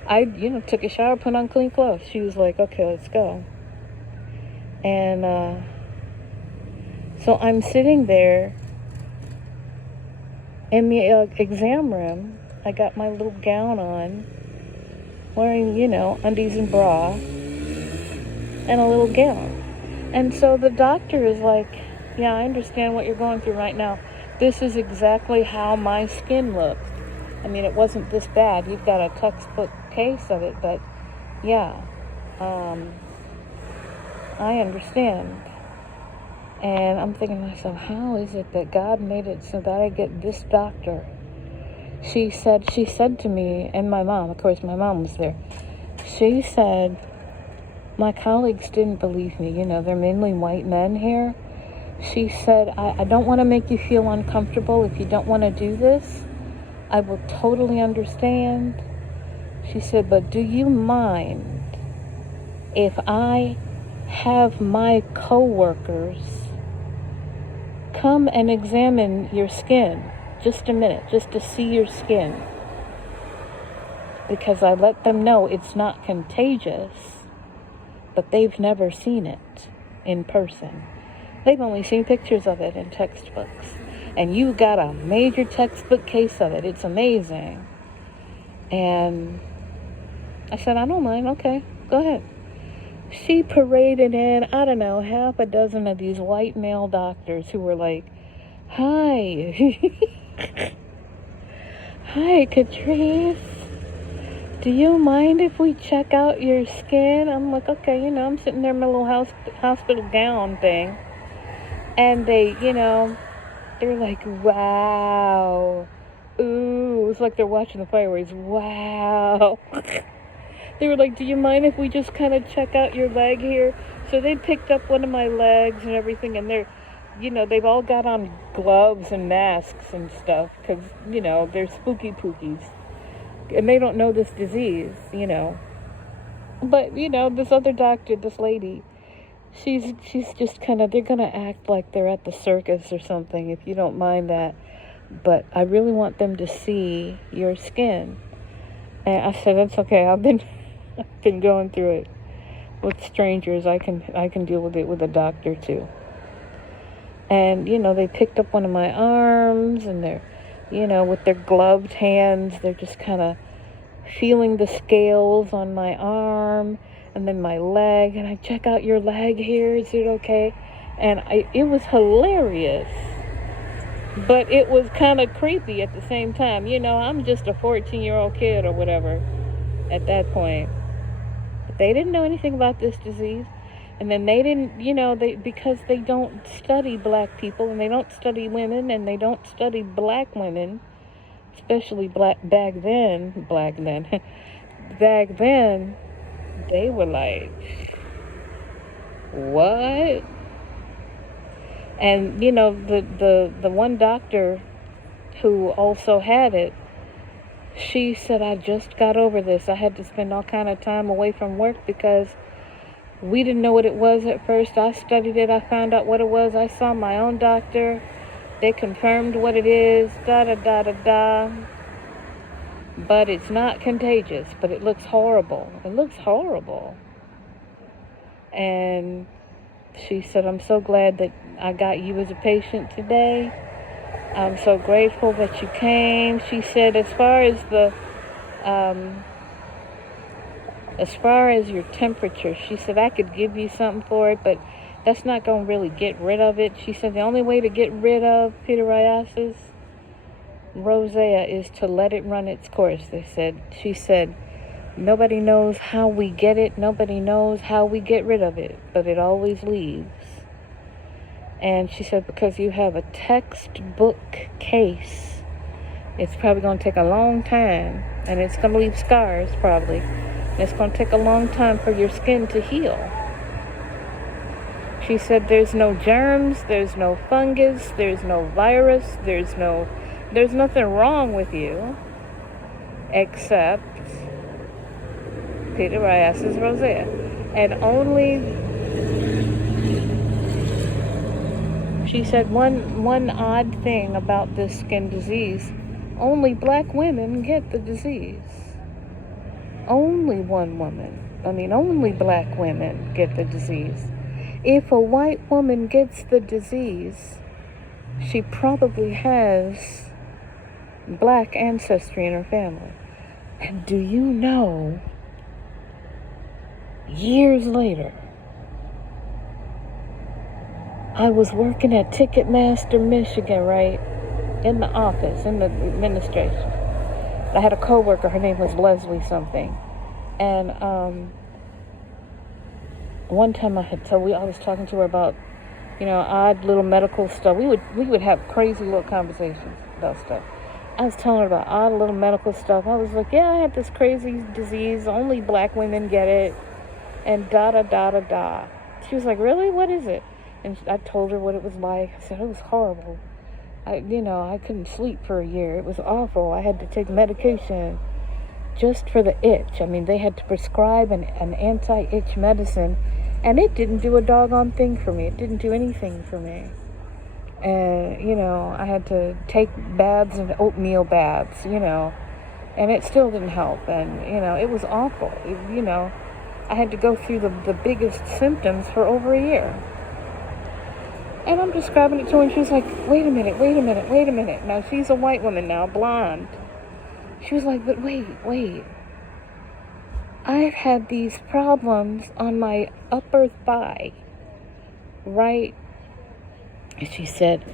I, took a shower, put on clean clothes. She was like, "Okay, let's go." And so I'm sitting there in the exam room. I got my little gown on, wearing, undies and bra, and a little gown. And so the doctor is like, "Yeah, I understand what you're going through right now. This is exactly how my skin looked. I mean, it wasn't this bad. You've got a textbook case of it, but yeah, I understand." And I'm thinking to myself, how is it that God made it so that I get this doctor? She said to me, and my mom, of course, my mom was there. She said, "My colleagues didn't believe me. They're mainly white men here." She said, I don't want to make you feel uncomfortable. If you don't want to do this, I will totally understand." She said, "But do you mind if I have my coworkers come and examine your skin just a minute, just to see your skin? Because I let them know it's not contagious, but they've never seen it in person. They've only seen pictures of it in textbooks. And you got a major textbook case of it. It's amazing." And I said, "I don't mind. Okay, go ahead." She paraded in, I don't know, half a dozen of these white male doctors who were like, "Hi." "Hi, Catrice. Do you mind if we check out your skin?" I'm like, okay, I'm sitting there in my little hospital gown thing. And they, they're like, "Wow. Ooh." It's like they're watching the fireworks. "Wow." They were like, "Do you mind if we just kind of check out your leg here?" So they picked up one of my legs and everything, and they've all got on gloves and masks and stuff because, they're spooky pookies. And they don't know this disease, But, this other doctor, this lady, she's just kind of, they're going to act like they're at the circus or something, if you don't mind that. But I really want them to see your skin. And I said, "That's okay. I've been going through it with strangers. I can deal with it with a doctor too." And, they picked up one of my arms, and they're, with their gloved hands, they're just kind of feeling the scales on my arm and then my leg. And I check out your leg here. Is it okay? And it was hilarious, but it was kind of creepy at the same time. I'm just a 14-year-old kid or whatever at that point. But they didn't know anything about this disease. And then they didn't, because they don't study black people, and they don't study women, and they don't study black women, especially back then, back then, they were like, "What?" And, the one doctor who also had it, she said, "I just got over this. I had to spend all kind of time away from work because we didn't know what it was at first. I studied it. I found out what it was. I saw my own doctor. They confirmed what it is, da-da-da-da-da. But it's not contagious, but it looks horrible. It looks horrible." And she said, "I'm so glad that I got you as a patient today. I'm so grateful that you came." She said, as far as your temperature, she said, "I could give you something for it, but that's not going to really get rid of it. She said the only way to get rid of pityriasis rosea is to let it run its course. She said, nobody knows how we get it. Nobody knows how we get rid of it, but it always leaves. And she said, because you have a textbook case, it's probably going to take a long time, and it's going to leave scars probably. And it's going to take a long time for your skin to heal. She said there's no germs, there's no fungus, there's no virus, there's nothing wrong with you except pityriasis rosea. And she said one odd thing about this skin disease, only black women get the disease. Only black women get the disease. If a white woman gets the disease, she probably has black ancestry in her family. And do you know, years later, I was working at Ticketmaster, Michigan, right? In the office, in the administration. I had a coworker, her name was Leslie something. And one time I was talking to her about, odd little medical stuff. We would have crazy little conversations about stuff. I was telling her about odd little medical stuff. I was like, yeah, I had this crazy disease. Only black women get it. And da-da-da-da-da. She was like, really? What is it? And I told her what it was like. I said, it was horrible. I couldn't sleep for a year. It was awful. I had to take medication just for the itch. I mean, they had to prescribe an anti-itch medicine, and it didn't do a doggone thing for me. It didn't do anything for me. And, I had to take baths and oatmeal baths, and it still didn't help. And, it was awful. I had to go through the biggest symptoms for over a year. And I'm describing it to her, and she was like, wait a minute. Now, she's a white woman now, blonde. She was like, but wait. I've had these problems on my upper thigh, right? And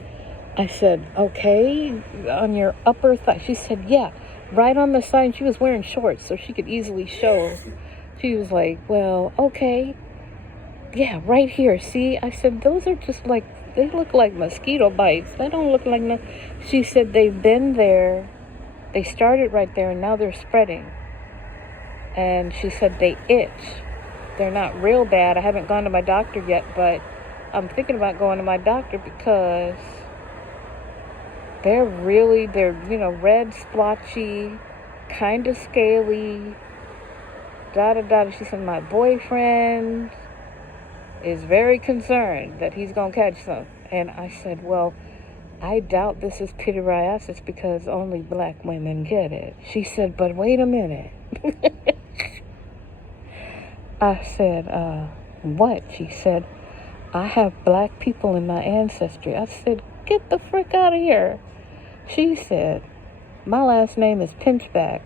I said, okay, on your upper thigh. She said, yeah, right on the side. And she was wearing shorts, so she could easily show. She was like, well, okay. Yeah, right here. See, I said, those are just they look like mosquito bites. They don't look like no. She said they've been there. They started right there, and now they're spreading. And she said they itch. They're not real bad. I haven't gone to my doctor yet, but I'm thinking about going to my doctor because they're red, splotchy, kind of scaly. Da-da-da. She said, my boyfriend is very concerned that he's going to catch some. And I said, well, I doubt this is pityriasis because only black women get it. She said, but wait a minute. I said, what? She said, I have black people in my ancestry. I said, get the frick out of here. She said, my last name is Pinchback.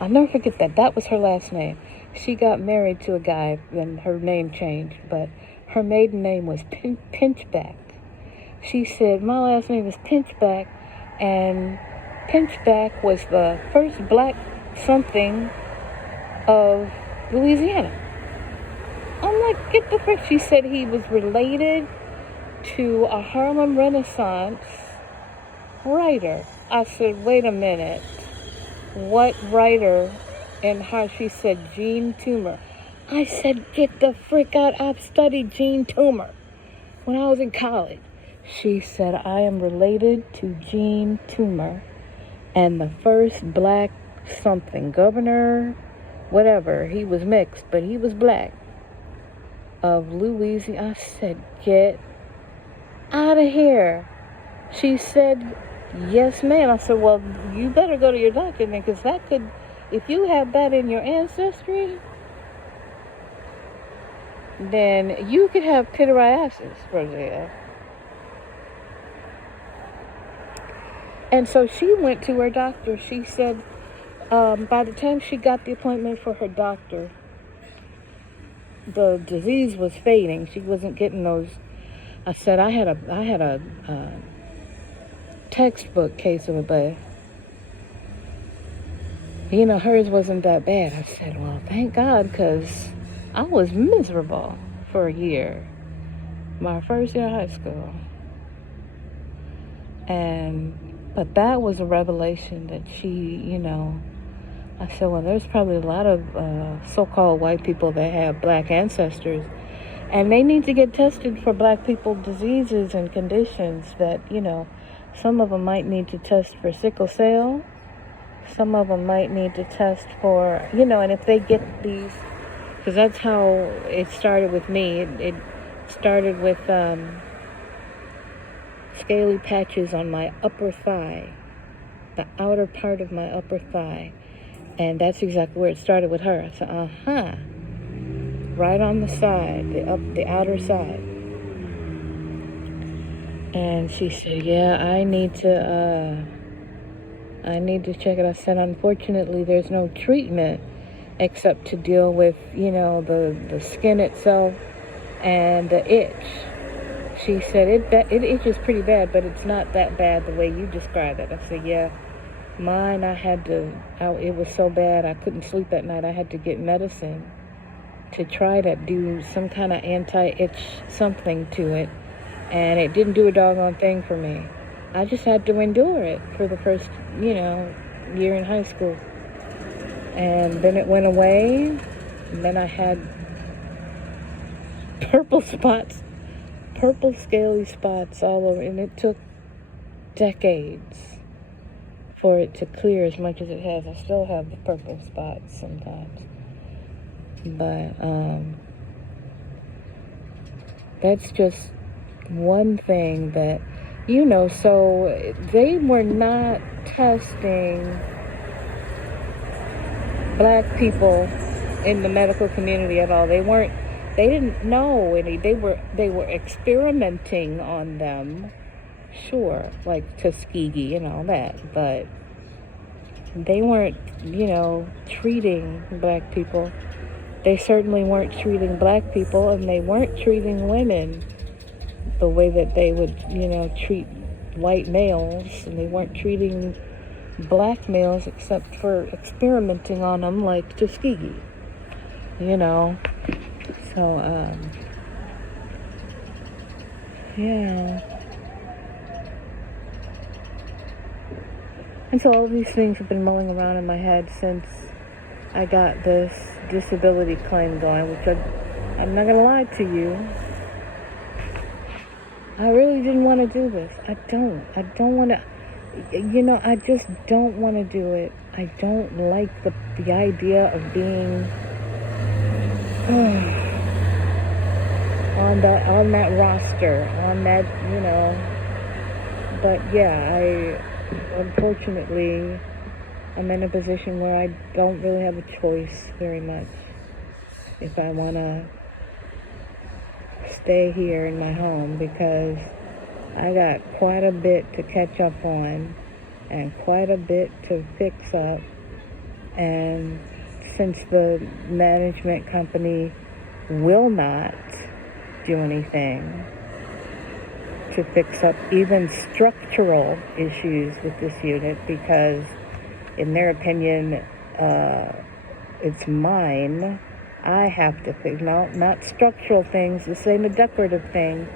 I'll never forget that. That was her last name. She got married to a guy, and her name changed, but her maiden name was Pinchback. She said, my last name is Pinchback, and Pinchback was the first black something of Louisiana. I'm like, get the frick. She said he was related to a Harlem Renaissance writer. I said, wait a minute. What writer? And how she said Jean Toomer. I said, get the frick out. I've studied Jean Toomer when I was in college. She said, I am related to Jean Toomer and the first black something, governor, whatever. He was mixed, but he was black, of Louisiana. I said, get out of here. She said, yes, ma'am. I said, well, you better go to your doctor then, because that could... If you have that in your ancestry, then you could have pityriasis, Rosea. And so she went to her doctor. She said by the time she got the appointment for her doctor, the disease was fading. She wasn't getting those. I said I had a textbook case of Ebola. Hers wasn't that bad. I said, well, thank God, because I was miserable for a year, my first year of high school. But that was a revelation that she, I said, well, there's probably a lot of so-called white people that have black ancestors, and they need to get tested for black people diseases and conditions that, some of them might need to test for sickle cell. Some of them might need to test for, and if they get these, because that's how it started with me. It started with scaly patches on my upper thigh, the outer part of my upper thigh. And that's exactly where it started with her. I said, right on the side, the outer side. And she said, yeah, I need to check it. I said, unfortunately, there's no treatment except to deal with, the skin itself and the itch. She said, it itches pretty bad, but it's not that bad the way you described it. I said, yeah, mine, it was so bad I couldn't sleep at night. I had to get medicine to try to do some kind of anti-itch something to it, and it didn't do a doggone thing for me. I just had to endure it for the first, year in high school. And then it went away, and then I had purple scaly spots all over, and it took decades for it to clear as much as it has. I still have the purple spots sometimes. But that's just one thing that, so they were not testing black people in the medical community at all. They didn't know any. They were experimenting on them, sure, like Tuskegee and all that, but they weren't, treating black people. They certainly weren't treating black people, and they weren't treating women the way that they would, treat white males, and they weren't treating black males except for experimenting on them like Tuskegee, So, yeah. And so all these things have been mulling around in my head since I got this disability claim going, which I'm not going to lie to you. I really didn't want to do this. I don't want to, I just don't want to do it. I don't like the idea of being on that roster, on that, but yeah, unfortunately, I'm in a position where I don't really have a choice very much if I want to stay here in my home, because I got quite a bit to catch up on and quite a bit to fix up. And since the management company will not do anything to fix up even structural issues with this unit, because in their opinion, it's mine. I have to fix, no, not structural things. This ain't a decorative thing.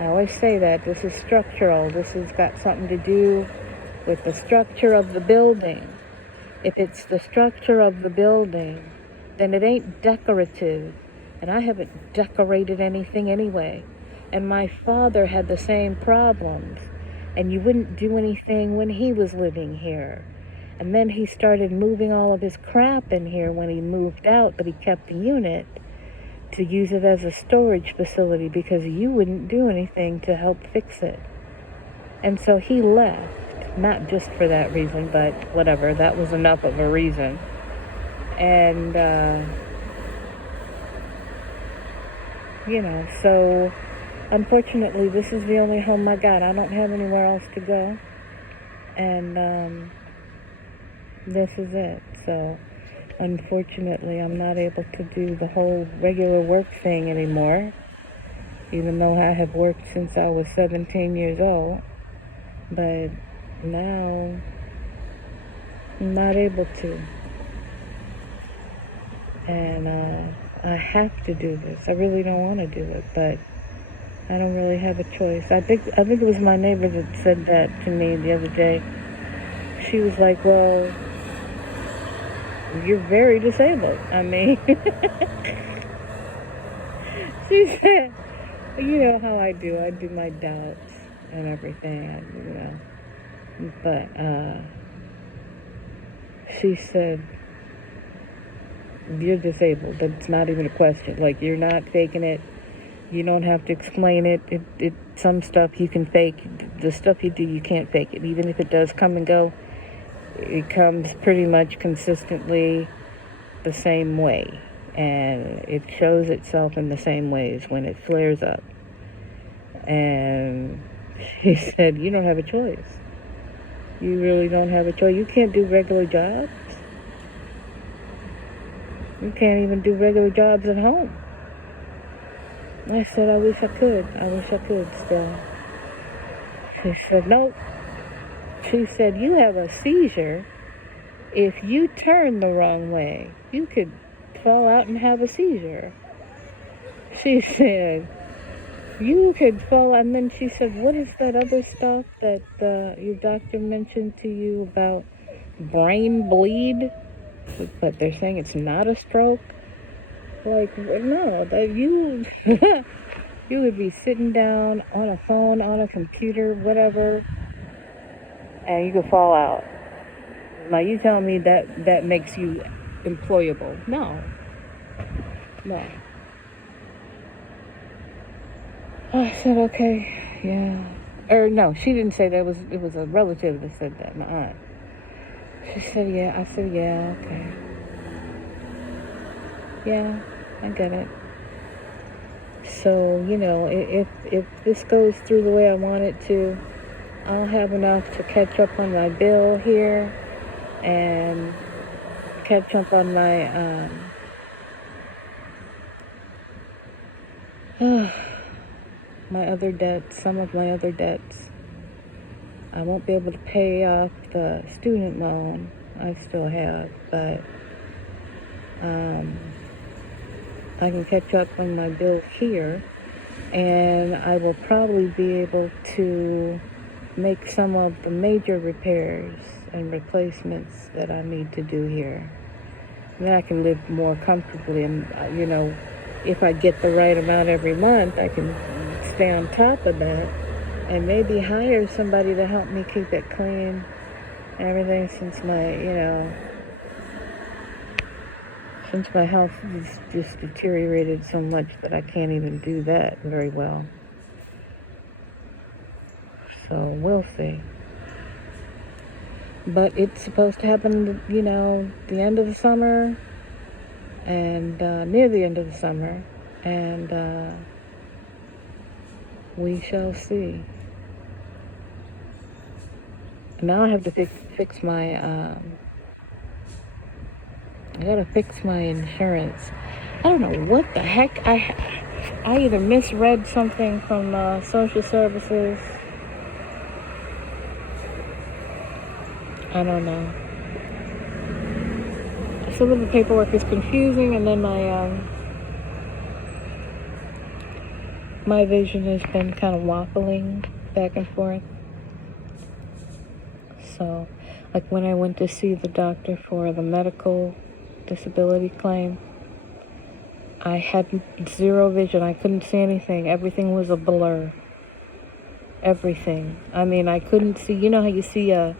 I always say that. This is structural. This has got something to do with the structure of the building. If it's the structure of the building, then it ain't decorative. And I haven't decorated anything anyway. And my father had the same problems. And you wouldn't do anything when he was living here. And then he started moving all of his crap in here when he moved out, but he kept the unit to use it as a storage facility because you wouldn't do anything to help fix it. And so he left, not just for that reason, but whatever, that was enough of a reason. And, so unfortunately, this is the only home I got. I don't have anywhere else to go. And, this is it. So Unfortunately, I'm not able to do the whole regular work thing anymore, even though I have worked since I was 17 years old. But now, I'm not able to. And I have to do this. I really don't want to do it, but I don't really have a choice. I think it was my neighbor that said that to me the other day. She was like, well, you're very disabled. I mean, she said, you know how I do. I do my doubts and everything, But she said, you're disabled. That's not even a question. Like, you're not faking it. You don't have to explain it. Some stuff you can fake. The stuff you do, you can't fake it. Even if it does come and go, it comes pretty much consistently the same way. And it shows itself in the same ways when it flares up. And she said, you don't have a choice. You really don't have a choice. You can't do regular jobs. You can't even do regular jobs at home. I said, I wish I could. I wish I could still. She said, nope. She said, you have a seizure. If you turn the wrong way, you could fall out and have a seizure. She said, you could fall. And then she said, what is that other stuff that your doctor mentioned to you about brain bleed? But they're saying it's not a stroke. Like, no, that you you would be sitting down on a phone, on a computer, whatever, and you could fall out. Now you tell me that makes you employable? No. I said, okay, yeah. Or no, she didn't say that. It was a relative that said that. My aunt. She said, yeah. I said, yeah, okay. Yeah, I get it. So, if this goes through the way I want it to, I'll have enough to catch up on my bill here and catch up on my my other debts, some of my other debts. I won't be able to pay off the student loan I still have, but I can catch up on my bill here, and I will probably be able to make some of the major repairs and replacements that I need to do here. Then I can live more comfortably, and if I get the right amount every month, I can stay on top of that and maybe hire somebody to help me keep it clean and everything, since my health has just deteriorated so much that I can't even do that very well. So we'll see. But it's supposed to happen, the end of the summer, and near the end of the summer, and we shall see. Now I have to fix my, I gotta fix my insurance. I don't know what the heck. I either misread something from social services. I don't know. Some of the paperwork is confusing, and then my vision has been kind of waffling back and forth. So, like when I went to see the doctor for the medical disability claim, I had zero vision. I couldn't see anything. Everything was a blur. Everything. I mean, I couldn't see. You know how you see the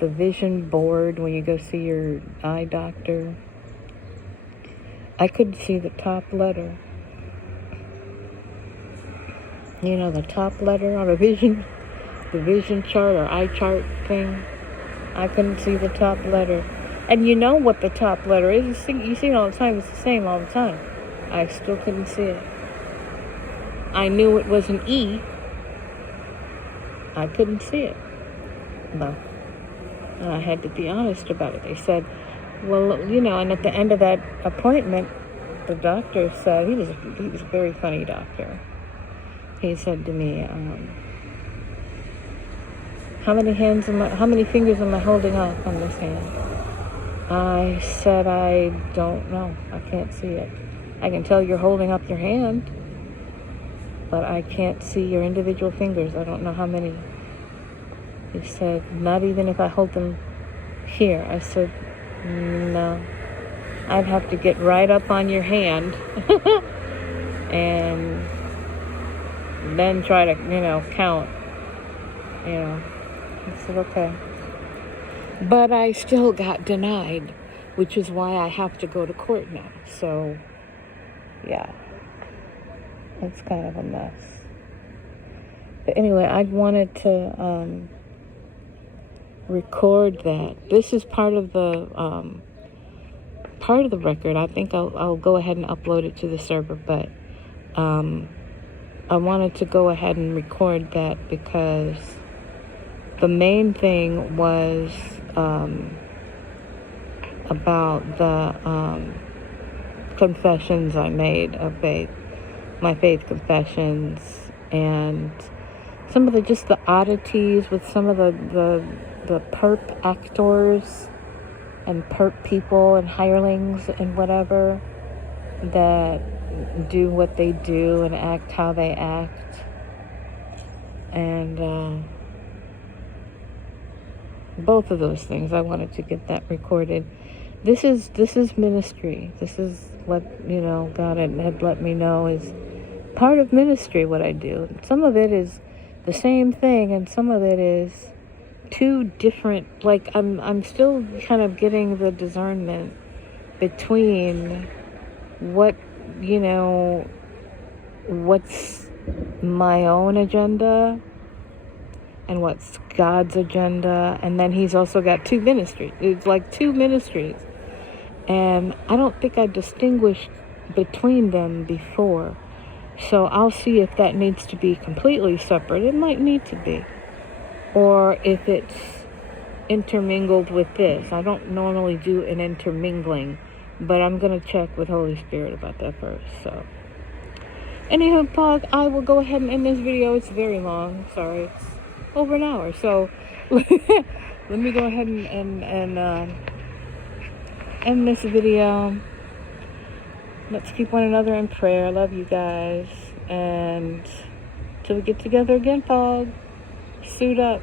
vision board when you go see your eye doctor? I couldn't see the top letter. The top letter on the vision chart or eye chart thing. I couldn't see the top letter. And you know what the top letter is. You see it all the time. It's the same all the time. I still couldn't see it. I knew it was an E. I couldn't see it. No. And I had to be honest about it. They said, Well, you know, and at the end of that appointment, the doctor said, he was a very funny doctor. He said to me, how many fingers am I holding up on this hand? I said, I don't know. I can't see it. I can tell you're holding up your hand, but I can't see your individual fingers. I don't know how many. He said, not even if I hold them here. I said, no. I'd have to get right up on your hand and then try to, count. I said, okay. But I still got denied, which is why I have to go to court now. So, yeah, it's kind of a mess. But anyway, I wanted to record that. This is part of the record. I think I'll go ahead and upload it to the server, but I wanted to go ahead and record that because the main thing was about the confessions I made of faith, my faith confessions, and some of the oddities with some of the perp actors and perp people and hirelings and whatever that do what they do and act how they act. And both of those things, I wanted to get that recorded. This is ministry. This is what, God had let me know is part of ministry, what I do. Some of it is the same thing, and some of it is two different, like, I'm still kind of getting the discernment between what, what's my own agenda and what's God's agenda. And then he's also got two ministries. It's like two ministries. And I don't think I distinguished between them before. So I'll see if that needs to be completely separate. It might need to be. Or if it's intermingled with this. I don't normally do an intermingling, but I'm going to check with Holy Spirit about that first. So, anywho, Pog, I will go ahead and end this video. It's very long. Sorry, it's over an hour. So, let me go ahead and end this video. Let's keep one another in prayer. I love you guys. And till we get together again, Pog, suit up.